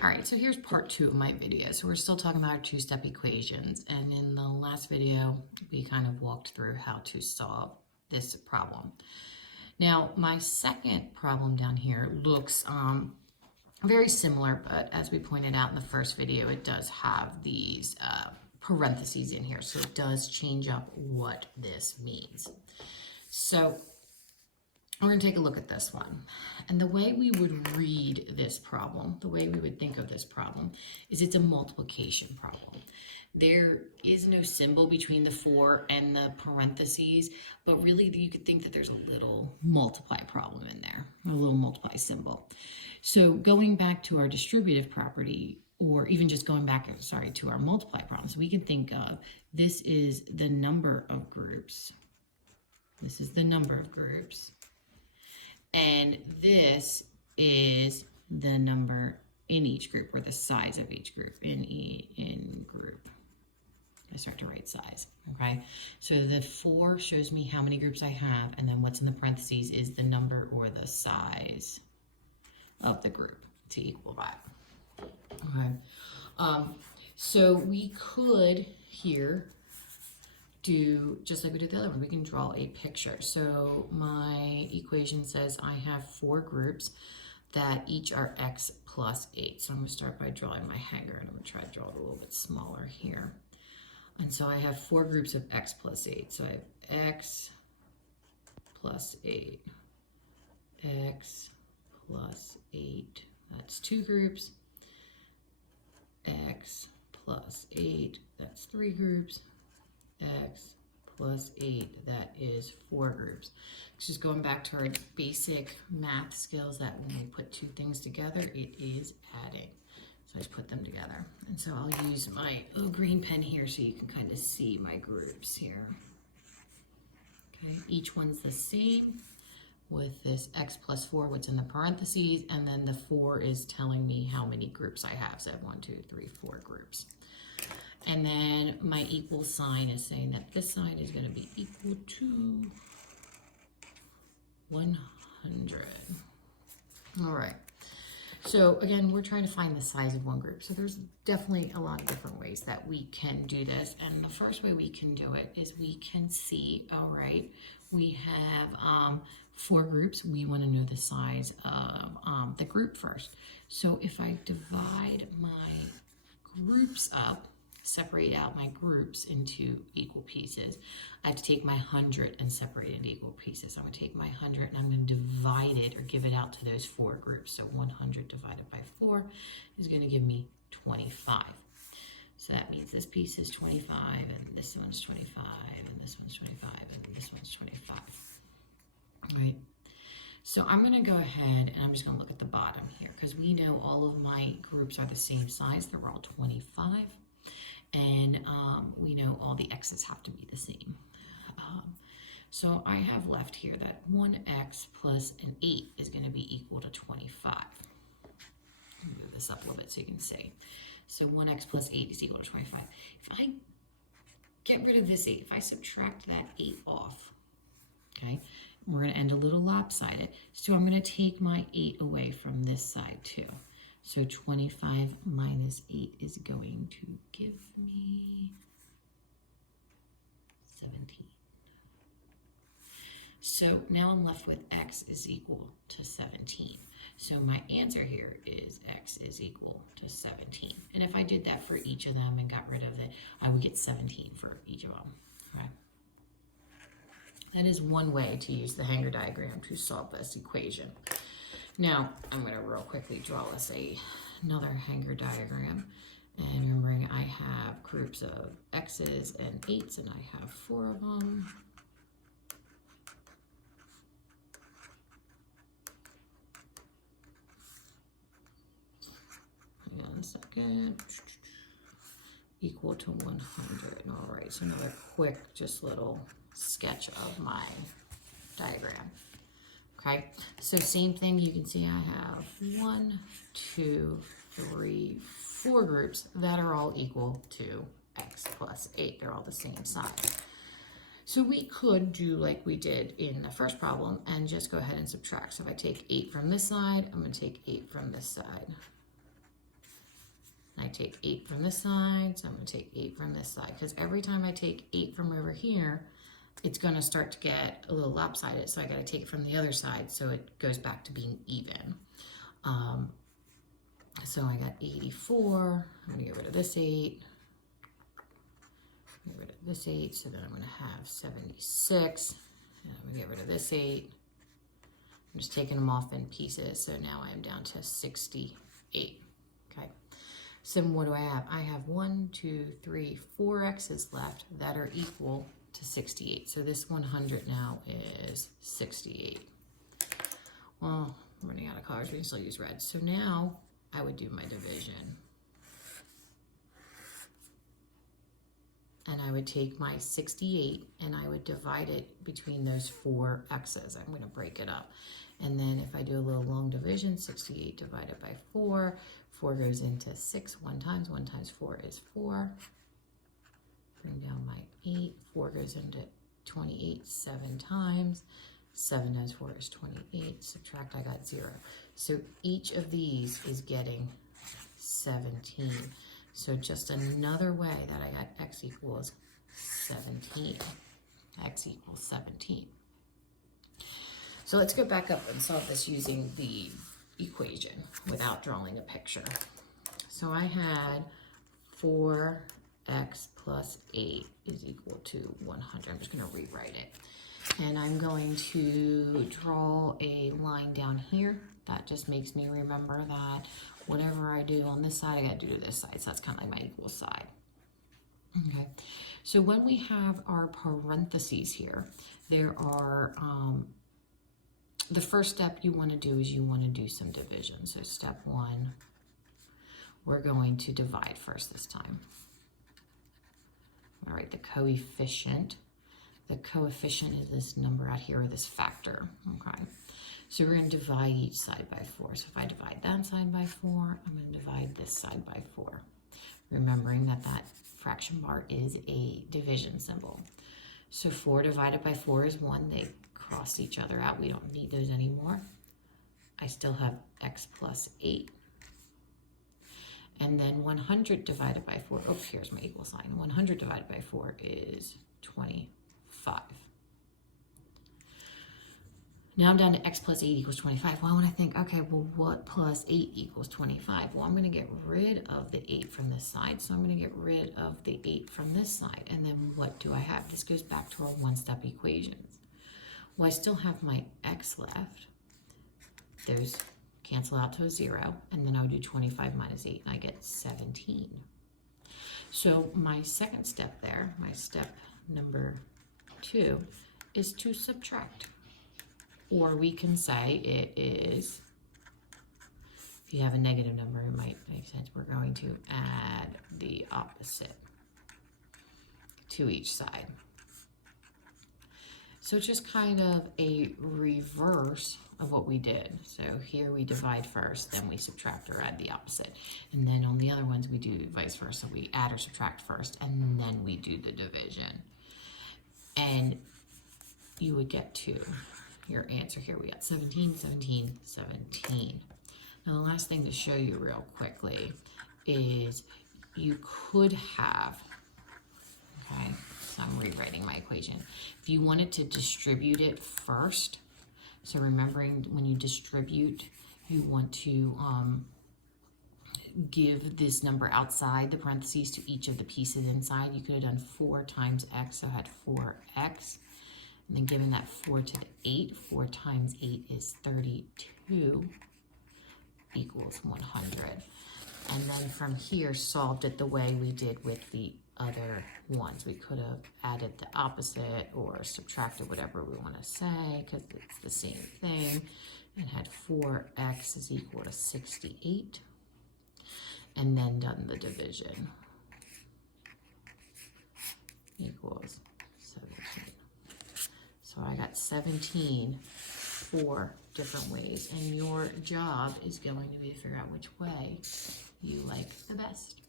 All right, so here's part 2 of my video. So we're still talking about our two-step equations, and in the last video, we kind of walked through how to solve this problem. Now, my second problem down here looks very similar, but as we pointed out in the first video, it does have these parentheses in here, so it does change up what this means. So we're going to take a look at this one. And the way we would read this problem, the way we would think of this problem, is it's a multiplication problem. There is no symbol between the 4 and the parentheses, but really you could think that there's a little multiply problem in there, a little multiply symbol. So going back to our distributive property, or even just going back, to our multiply problems, we can think of this is the number of groups. This is the number of groups. And this is the number in each group, or the size of each group in group. I start to write size, okay? So the 4 shows me how many groups I have, and then what's in the parentheses is the number or the size of the group to equal that, okay? So we could here do just like we did the other one. We can draw a picture. So my equation says I have 4 groups that each are x plus 8. So I'm going to start by drawing my hanger, and I'm going to try to draw it a little bit smaller here. And so I have 4 groups of x plus 8. So I have x plus 8, x plus 8. That's 2 groups. X plus 8. That's 3 groups. X plus 8, that is 4 groups. It's just going back to our basic math skills that when we put 2 things together, it is adding. So I just put them together. And so I'll use my little green pen here so you can kind of see my groups here. Okay, each one's the same with this x plus 4, what's in the parentheses, and then the 4 is telling me how many groups I have. So I have 1, 2, 3, 4 groups. And then my equal sign is saying that this side is going to be equal to 100. All right. So again, we're trying to find the size of one group. So there's definitely a lot of different ways that we can do this. And the first way we can do it is we can see, all right, we have 4 groups. We want to know the size of the group first. So if I divide my groups up, separate out my groups into equal pieces, I have to take my 100 and separate it into equal pieces. So I'm going to take my 100 and I'm going to divide it or give it out to those 4 groups. So 100 divided by 4 is going to give me 25. So that means this piece is 25, and this one's 25, and this one's 25, and this one's 25. All right. So I'm going to go ahead and I'm just going to look at the bottom here because we know all of my groups are the same size. They're all 25. And we know all the x's have to be the same. So I have left here that 1x plus an 8 is going to be equal to 25. I'll move this up a little bit so you can see. So 1x plus 8 is equal to 25. If I get rid of this 8, if I subtract that 8 off, okay, we're going to end a little lopsided. So I'm going to take my 8 away from this side too. So 25 minus 8 is going to give me 17. So now I'm left with x is equal to 17. So my answer here is x is equal to 17. And if I did that for each of them and got rid of it, I would get 17 for each of them. Okay? That is one way to use the hanger diagram to solve this equation. Now, I'm going to real quickly draw us another hanger diagram. And remembering I have groups of x's and 8's, and I have 4 of them. Hang on a second. Equal to 100. All right, so another quick, just little sketch of my diagram. Okay, so same thing, you can see I have 1, 2, 3, 4 groups that are all equal to x plus 8. They're all the same size. So we could do like we did in the first problem and just go ahead and subtract. So if I take 8 from this side, I'm going to take 8 from this side. I take 8 from this side, so I'm going to take 8 from this side, because every time I take 8 from over here, it's going to start to get a little lopsided, so I got to take it from the other side so it goes back to being even. So I got 84. I'm going to get rid of this 8. Get rid of this 8, so then I'm going to have 76. And I'm going to get rid of this 8. I'm just taking them off in pieces, so now I am down to 68. Okay. So what do I have? I have 1, 2, 3, 4 x's left that are equal to 68. So this 100 now is 68. Well, I'm running out of colors. We can still use red. So now I would do my division. And I would take my 68 and I would divide it between those 4 x's. I'm going to break it up. And then if I do a little long division, 68 divided by 4, 4 goes into 6 1 times. 1 times 4 is 4. Bring down my 8. 4 goes into 28 7 times. 7 times 4 is 28. Subtract, I got 0. So each of these is getting 17. So just another way that I got x equals 17. X equals 17. So let's go back up and solve this using the equation without drawing a picture. So I had 4x plus 8 is equal to 100. I'm just going to rewrite it. And I'm going to draw a line down here. That just makes me remember that whatever I do on this side, I got to do to this side. So that's kind of like my equal side. Okay. So when we have our parentheses here, there are, the first step you want to do is you want to do some division. So step 1, we're going to divide first this time. All right, the coefficient. The coefficient is this number out here, or this factor, okay? So we're going to divide each side by 4. So if I divide that side by 4, I'm going to divide this side by 4. Remembering that that fraction bar is a division symbol. So 4 divided by 4 is 1. They cross each other out. We don't need those anymore. I still have x plus 8. And then 100 divided by 4, oh, here's my equal sign. 100 divided by 4 is 25. Now I'm down to x plus 8 equals 25. Well, when I think, okay, well, what plus 8 equals 25? Well, I'm going to get rid of the 8 from this side, so I'm going to get rid of the 8 from this side. And then what do I have? This goes back to our one-step equations. Well, I still have my x left. Those cancel out to a 0, and then I would do 25 minus 8, and I get 17. So my second step there, my step number 2, is to subtract. Or we can say it is, if you have a negative number, it might make sense. We're going to add the opposite to each side. So it's just kind of a reverse of what we did. So here we divide first, then we subtract or add the opposite. And then on the other ones, we do vice versa. We add or subtract first, and then we do the division. And you would get to your answer here. We got 17, 17, 17. Now the last thing to show you real quickly is you could have, okay, so I'm rewriting my equation. If you wanted to distribute it first, so remembering when you distribute, you want to give this number outside the parentheses to each of the pieces inside. You could have done 4 times x, so I had 4x. And then giving that 4 to the 8, 4 times 8 is 32 equals 100. And then from here, solved it the way we did with the other ones. We could have added the opposite or subtracted whatever we want to say, because it's the same thing, and had 4x is equal to 68, and then done the division. Equals 17. So I got 17 4 different ways, and your job is going to be to figure out which way you like the best.